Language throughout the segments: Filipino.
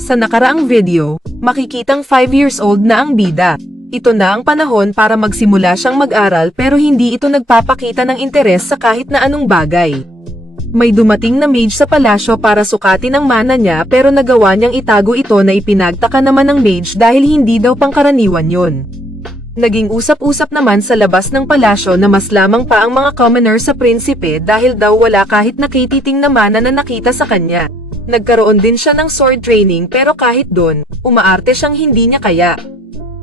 Sa nakaraang video, makikitang 5 years old na ang bida. Ito na ang panahon para magsimula siyang mag-aral pero hindi ito nagpapakita ng interes sa kahit na anong bagay. May dumating na mage sa palasyo para sukatin ang mana niya pero nagawa niyang itago ito na ipinagtaka naman ng mage dahil hindi daw pangkaraniwan yon. Naging usap-usap naman sa labas ng palasyo na mas lamang pa ang mga commoner sa prinsipe dahil daw wala kahit nakititing na mana na nakita sa kanya. Nagkaroon din siya ng sword training pero kahit doon, umaarte siyang hindi niya kaya.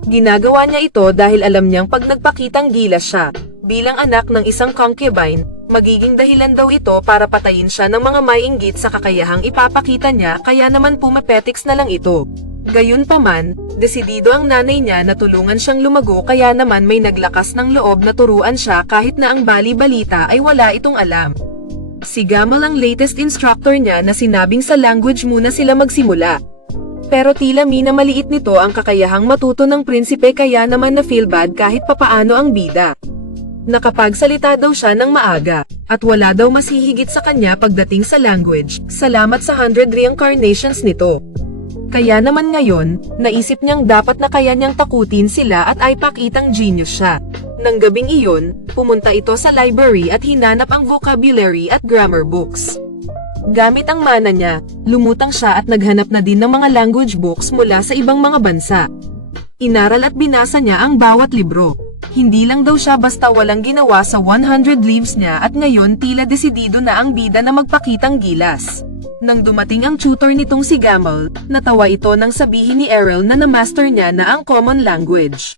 Ginagawa niya ito dahil alam niyang pag nagpakitang gilas siya, bilang anak ng isang concubine, magiging dahilan daw ito para patayin siya ng mga may inggit sa kakayahang ipapakita niya kaya naman pumapetics na lang ito. Gayunpaman, desidido ang nanay niya na tulungan siyang lumago kaya naman may naglakas ng loob na turuan siya kahit na ang bali-balita ay wala itong alam. Si Gamal ang latest instructor niya na sinabing sa language muna sila magsimula. Pero tila minamaliit nito ang kakayahang matuto ng prinsipe kaya naman na feel bad kahit papaano ang bida. Nakapagsalita daw siya ng maaga, at wala daw mas hihigit sa kanya pagdating sa language, salamat sa 100 reincarnations nito. Kaya naman ngayon, naisip niyang dapat na kaya niyang takutin sila at ay pakitang genius siya. Nang gabing iyon, pumunta ito sa library at hinanap ang vocabulary at grammar books. Gamit ang mana niya, lumutang siya at naghanap na din ng mga language books mula sa ibang mga bansa. Inaral at binasa niya ang bawat libro. Hindi lang daw siya basta walang ginawa sa 100 leaves niya at ngayon tila desidido na ang bida na magpakitang gilas. Nang dumating ang tutor nitong si Gamal, natawa ito nang sabihin ni Errol na na-master niya na ang common language.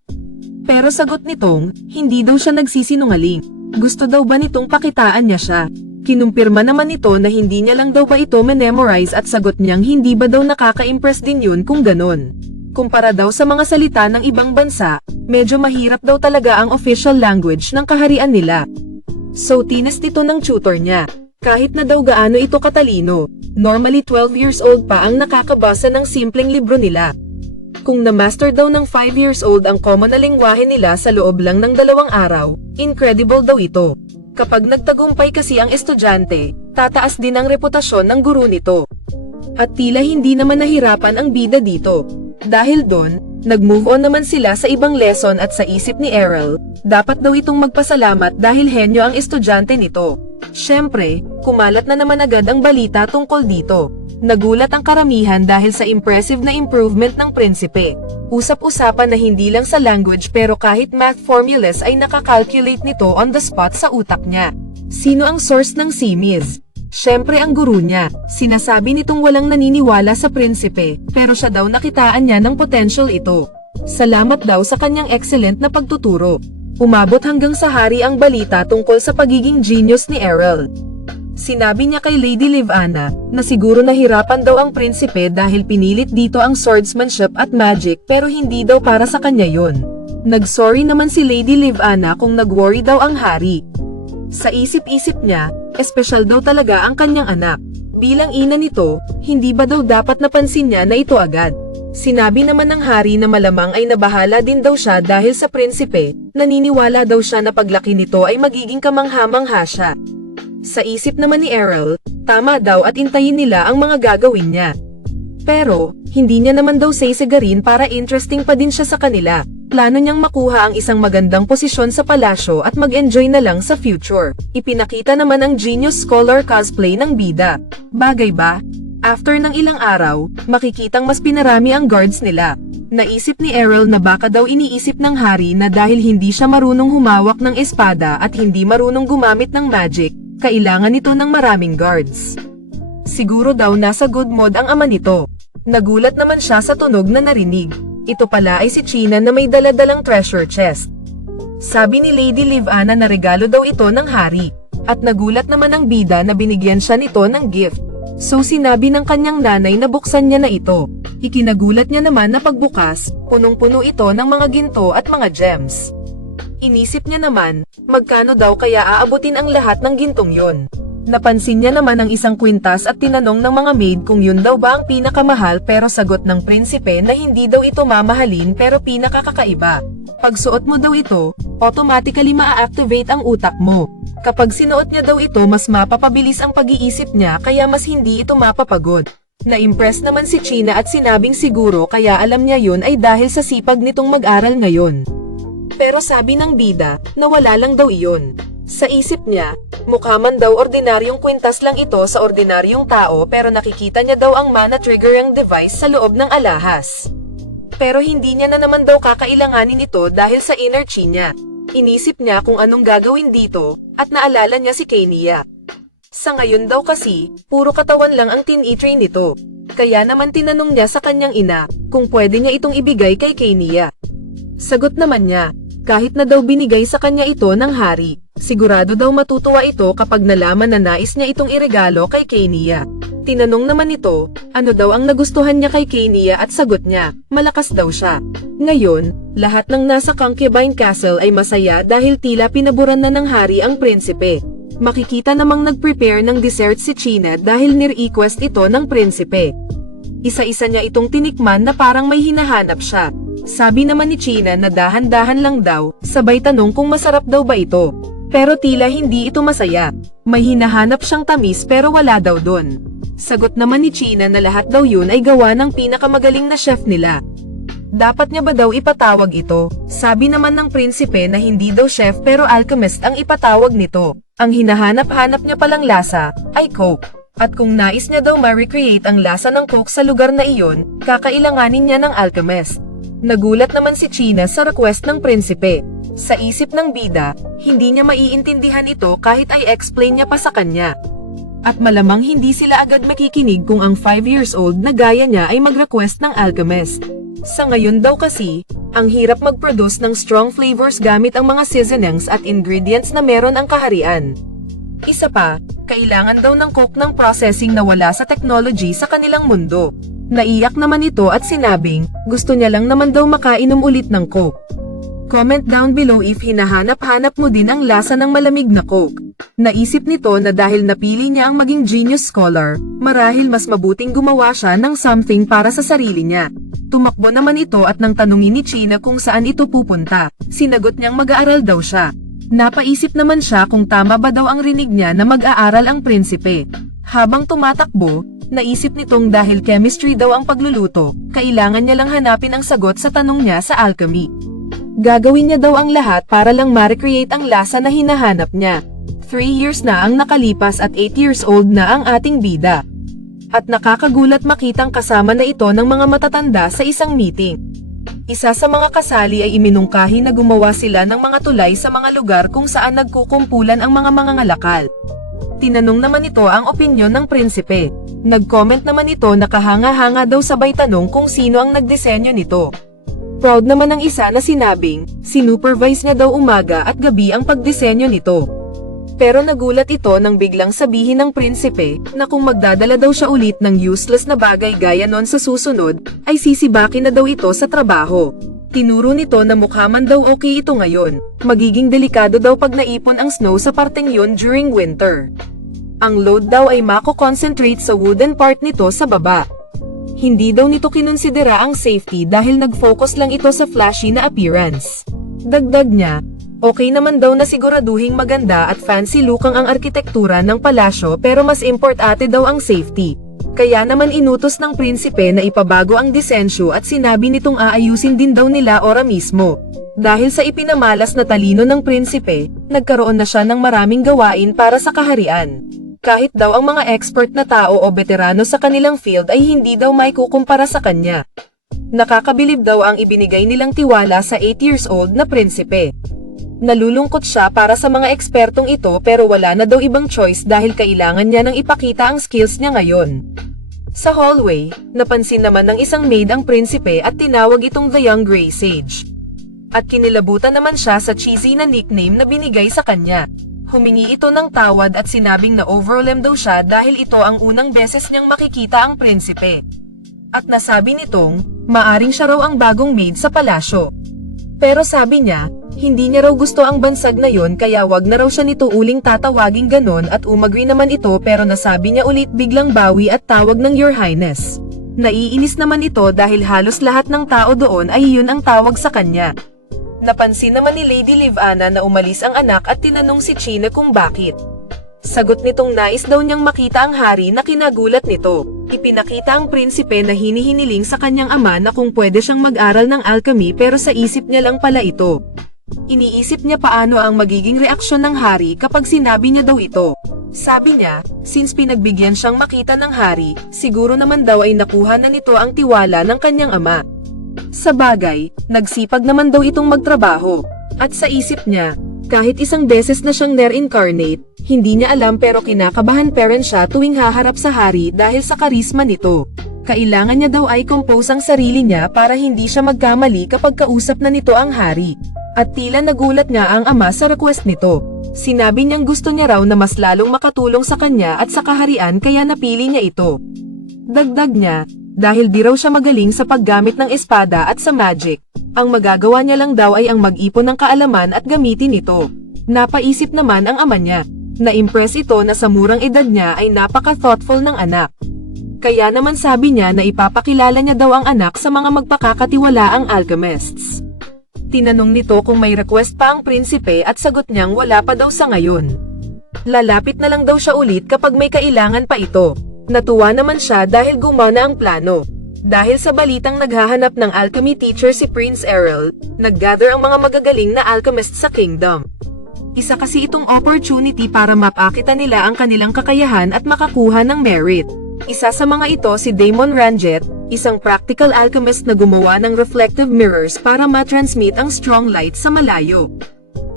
Pero sagot nitong, hindi daw siya nagsisinungaling. Gusto daw ba nitong pakitaan niya siya? Kinumpirma naman ito na hindi niya lang daw ba ito memorize at sagot niyang hindi ba daw nakaka-impress din yun kung ganon. Kumpara daw sa mga salita ng ibang bansa, medyo mahirap daw talaga ang official language ng kaharian nila. So tinest ito ng tutor niya. Kahit na daw gaano ito katalino, normally 12 years old pa ang nakakabasa ng simpleng libro nila. Kung na-master daw ng 5 years old ang common na lengguwahe nila sa loob lang ng 2 araw, incredible daw ito. Kapag nagtagumpay kasi ang estudyante, tataas din ang reputasyon ng guru nito. At tila hindi naman nahirapan ang bida dito. Dahil doon, nag-move on naman sila sa ibang lesson at sa isip ni Errol, dapat daw itong magpasalamat dahil henyo ang estudyante nito. Siyempre, kumalat na naman agad ang balita tungkol dito. Nagulat ang karamihan dahil sa impressive na improvement ng prinsipe. Usap-usapan na hindi lang sa language pero kahit math formulas ay nakakalculate nito on the spot sa utak niya. Sino ang source ng simis? Siyempre ang guru niya. Sinasabi nitong walang naniniwala sa prinsipe, pero siya daw nakitaan niya ng potential ito. Salamat daw sa kanyang excellent na pagtuturo. Umabot hanggang sa hari ang balita tungkol sa pagiging genius ni Errol. Sinabi niya kay Lady Livana na siguro nahirapan daw ang prinsipe dahil pinilit dito ang swordsmanship at magic pero hindi daw para sa kanya yon. Nag-sorry naman si Lady Livana kung nag-worry daw ang hari. Sa isip-isip niya, espesyal daw talaga ang kanyang anak. Bilang ina nito, hindi ba daw dapat napansin niya na ito agad? Sinabi naman ng hari na malamang ay nabahala din daw siya dahil sa prinsipe, naniniwala daw siya na paglaki nito ay magiging kamangha-mangha siya. Sa isip naman ni Errol, tama daw at intayin nila ang mga gagawin niya. Pero, hindi niya naman daw sisigarin para interesting pa din siya sa kanila. Plano niyang makuha ang isang magandang posisyon sa palasyo at mag-enjoy na lang sa future. Ipinakita naman ang genius scholar cosplay ng bida. Bagay ba? After ng ilang araw, makikitang mas pinarami ang guards nila. Naisip ni Errol na baka daw iniisip ng hari na dahil hindi siya marunong humawak ng espada at hindi marunong gumamit ng magic, kailangan nito ng maraming guards. Siguro daw nasa good mood ang ama nito. Nagulat naman siya sa tunog na narinig. Ito pala ay si China na may daladalang treasure chest. Sabi ni Lady Livana na regalo daw ito ng hari. At nagulat naman ang bida na binigyan siya nito ng gift. So sinabi ng kanyang nanay na buksan niya na ito. Ikinagulat niya naman na pagbukas, punong-puno ito ng mga ginto at mga gems. Inisip niya naman, magkano daw kaya aabutin ang lahat ng gintong yon. Napansin niya naman ang isang kwintas at tinanong ng mga maid kung yun daw ba ang pinakamahal pero sagot ng prinsipe na hindi daw ito mamahalin pero pinakakakaiba. Pagsuot mo daw ito, automatically maa-activate ang utak mo. Kapag sinuot niya daw ito mas mapapabilis ang pag-iisip niya kaya mas hindi ito mapapagod. Na-impress naman si China at sinabing siguro kaya alam niya yun ay dahil sa sipag nitong mag-aral ngayon. Pero sabi ng bida, na wala lang daw iyon. Sa isip niya, mukha man daw ordinaryong kwintas lang ito sa ordinaryong tao pero nakikita niya daw ang mana trigger ang device sa loob ng alahas. Pero hindi niya na naman daw kakailanganin ito dahil sa inner chi niya. Inisip niya kung anong gagawin dito, at naalala niya si Kenia. Sa ngayon daw kasi, puro katawan lang ang tin-e-train nito. Kaya naman tinanong niya sa kanyang ina, kung pwede niya itong ibigay kay Kenia. Sagot naman niya, kahit na daw binigay sa kanya ito ng hari, sigurado daw matutuwa ito kapag nalaman na nais niya itong iregalo kay Kenia. Tinanong naman ito, ano daw ang nagustuhan niya kay Kenia at sagot niya, malakas daw siya. Ngayon, lahat ng nasa Concubine Castle ay masaya dahil tila pinaburan na ng hari ang prinsipe. Makikita namang nag-prepare ng dessert si China dahil nire-request ito ng prinsipe. Isa-isa niya itong tinikman na parang may hinahanap siya. Sabi naman ni China na dahan-dahan lang daw, sabay tanong kung masarap daw ba ito. Pero tila hindi ito masaya. May hinahanap siyang tamis pero wala daw doon. Sagot naman ni China na lahat daw yun ay gawa ng pinakamagaling na chef nila. Dapat niya ba daw ipatawag ito? Sabi naman ng prinsipe na hindi daw chef pero alchemist ang ipatawag nito. Ang hinahanap-hanap niya palang lasa ay Coke. At kung nais niya daw ma-recreate ang lasa ng Coke sa lugar na iyon, kakailanganin niya ng alchemist. Nagulat naman si China sa request ng prinsipe. Sa isip ng bida, hindi niya maiintindihan ito kahit ay explain niya pa sa kanya. At malamang hindi sila agad makikinig kung ang 5 years old na gaya niya ay mag-request ng alchemist. Sa ngayon daw kasi, ang hirap mag-produce ng strong flavors gamit ang mga seasonings at ingredients na meron ang kaharian. Isa pa, kailangan daw ng Coke ng processing na wala sa technology sa kanilang mundo. Naiyak naman ito at sinabing, gusto niya lang naman daw makainom ulit ng Coke. Comment down below if hinahanap-hanap mo din ang lasa ng malamig na Coke. Naisip nito na dahil napili niya ang maging genius scholar, marahil mas mabuting gumawa siya ng something para sa sarili niya. Tumakbo naman ito at nang tanungin ni China kung saan ito pupunta, sinagot niyang mag-aaral daw siya. Napaisip naman siya kung tama ba daw ang rinig niya na mag-aaral ang prinsipe. Habang tumatakbo, naisip nitong dahil chemistry daw ang pagluluto, kailangan niya lang hanapin ang sagot sa tanong niya sa alchemy. Gagawin niya daw ang lahat para lang ma-recreate ang lasa na hinahanap niya. 3 years na ang nakalipas at 8 years old na ang ating bida. At nakakagulat makitang kasama na ito ng mga matatanda sa isang meeting. Isa sa mga kasali ay iminungkahi na gumawa sila ng mga tulay sa mga lugar kung saan nagkukumpulan ang mga mangangalakal. Tinanong naman ito ang opinyon ng prinsipe. Nag-comment naman ito na kahanga-hanga daw sabay tanong kung sino ang nagdisenyo nito. Proud naman ang isa na sinabing, sinupervise niya daw umaga at gabi ang pagdisenyo nito. Pero nagulat ito nang biglang sabihin ng prinsipe na kung magdadala daw siya ulit ng useless na bagay gaya non sa susunod, ay sisibakin na daw ito sa trabaho. Tinuro nito na mukha man daw okay ito ngayon, magiging delikado daw pag naipon ang snow sa parteng yun during winter. Ang load daw ay mako-concentrate sa wooden part nito sa baba. Hindi daw nito kinonsidera ang safety dahil nag-focus lang ito sa flashy na appearance. Dagdag niya, okay naman daw na siguraduhing maganda at fancy lukang ang arkitektura ng palasyo pero mas importante daw ang safety. Kaya naman inutos ng prinsipe na ipabago ang disensyo at sinabi nitong aayusin din daw nila ora mismo. Dahil sa ipinamalas na talino ng prinsipe, nagkaroon na siya ng maraming gawain para sa kaharian. Kahit daw ang mga expert na tao o veterano sa kanilang field ay hindi daw maikukumpara sa kanya. Nakakabilib daw ang ibinigay nilang tiwala sa 8 years old na prinsipe. Nalulungkot siya para sa mga ekspertong ito pero wala na daw ibang choice dahil kailangan niya nang ipakita ang skills niya ngayon. Sa hallway, napansin naman ng isang maid ang prinsipe at tinawag itong The Young Grey Sage. At kinilabutan naman siya sa cheesy na nickname na binigay sa kanya. Humingi ito ng tawad at sinabing na overwhelmed daw siya dahil ito ang unang beses niyang makikita ang prinsipe. At nasabi nitong, maaring siya raw ang bagong maid sa palasyo. Pero sabi niya, hindi niya raw gusto ang bansag na yon kaya wag na raw siya nito uling tatawaging ganon at umagri naman ito pero nasabi niya ulit biglang bawi at tawag ng Your Highness. Naiinis naman ito dahil halos lahat ng tao doon ay yun ang tawag sa kanya. Napansin naman ni Lady Livana na umalis ang anak at tinanong si China kung bakit. Sagot nitong nais daw niyang makita ang hari na kinagulat nito. Ipinakita ang prinsipe na hinihiniling sa kanyang ama na kung pwede siyang mag-aral ng alchemy pero sa isip niya lang pala ito. Iniisip niya paano ang magiging reaksyon ng hari kapag sinabi niya daw ito. Sabi niya, since pinagbigyan siyang makita ng hari, siguro naman daw ay nakuha na nito ang tiwala ng kanyang ama. Sa bagay, nagsipag naman daw itong magtrabaho. At sa isip niya, kahit isang beses na siyang reincarnate, hindi niya alam pero kinakabahan pa rin siya tuwing haharap sa hari dahil sa karisma nito. Kailangan niya daw ay compose ang sarili niya para hindi siya magkamali kapag kausap na nito ang hari. At tila nagulat nga ang ama sa request nito. Sinabi niyang gusto niya raw na mas lalong makatulong sa kanya at sa kaharian kaya napili niya ito. Dagdag niya, dahil di raw siya magaling sa paggamit ng espada at sa magic, ang magagawa niya lang daw ay ang mag-ipon ng kaalaman at gamitin ito. Napaisip naman ang ama niya. Na-impress ito na sa murang edad niya ay napaka-thoughtful ng anak. Kaya naman sabi niya na ipapakilala niya daw ang anak sa mga magpakakatiwalaang alchemists. Tinanong nito kung may request pa ang prinsipe at sagot niyang wala pa daw sa ngayon. Lalapit na lang daw siya ulit kapag may kailangan pa ito. Natuwa naman siya dahil gumana ang plano. Dahil sa balitang naghahanap ng alchemy teacher si Prince Errol, nag-gather ang mga magagaling na alchemist sa kingdom. Isa kasi itong opportunity para mapakita nila ang kanilang kakayahan at makakuha ng merit. Isa sa mga ito si Damon Ranjet, isang practical alchemist na gumawa ng reflective mirrors para matransmit ang strong light sa malayo.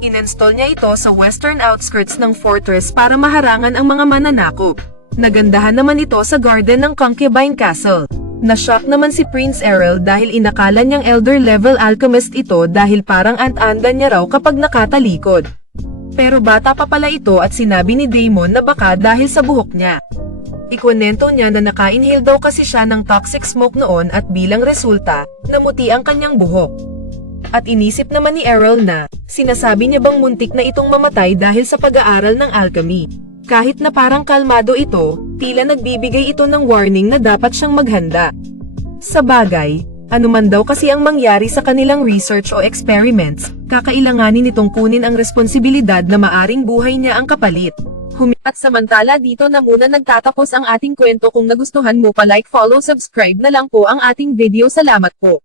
Ininstall niya ito sa western outskirts ng fortress para maharangan ang mga mananakop. Nagandahan naman ito sa garden ng Concubine Castle. Na-shock naman si Prince Errol dahil inakala niyang elder level alchemist ito dahil parang ant-anda niya raw kapag nakatalikod. Pero bata pa pala ito at sinabi ni Damon na baka dahil sa buhok niya. Ikwento niya na naka-inhale daw kasi siya ng toxic smoke noon at bilang resulta, namuti ang kanyang buhok. At inisip naman ni Errol na, sinasabi niya bang muntik na itong mamatay dahil sa pag-aaral ng alchemy. Kahit na parang kalmado ito, tila nagbibigay ito ng warning na dapat siyang maghanda. Sa bagay, anuman daw kasi ang mangyari sa kanilang research o experiments, kakailanganin nitong kunin ang responsibilidad na maaring buhay niya ang kapalit. At samantala dito na muna nagtatapos ang ating kwento. Kung nagustuhan mo pa like, follow, subscribe na lang po ang ating video. Salamat po.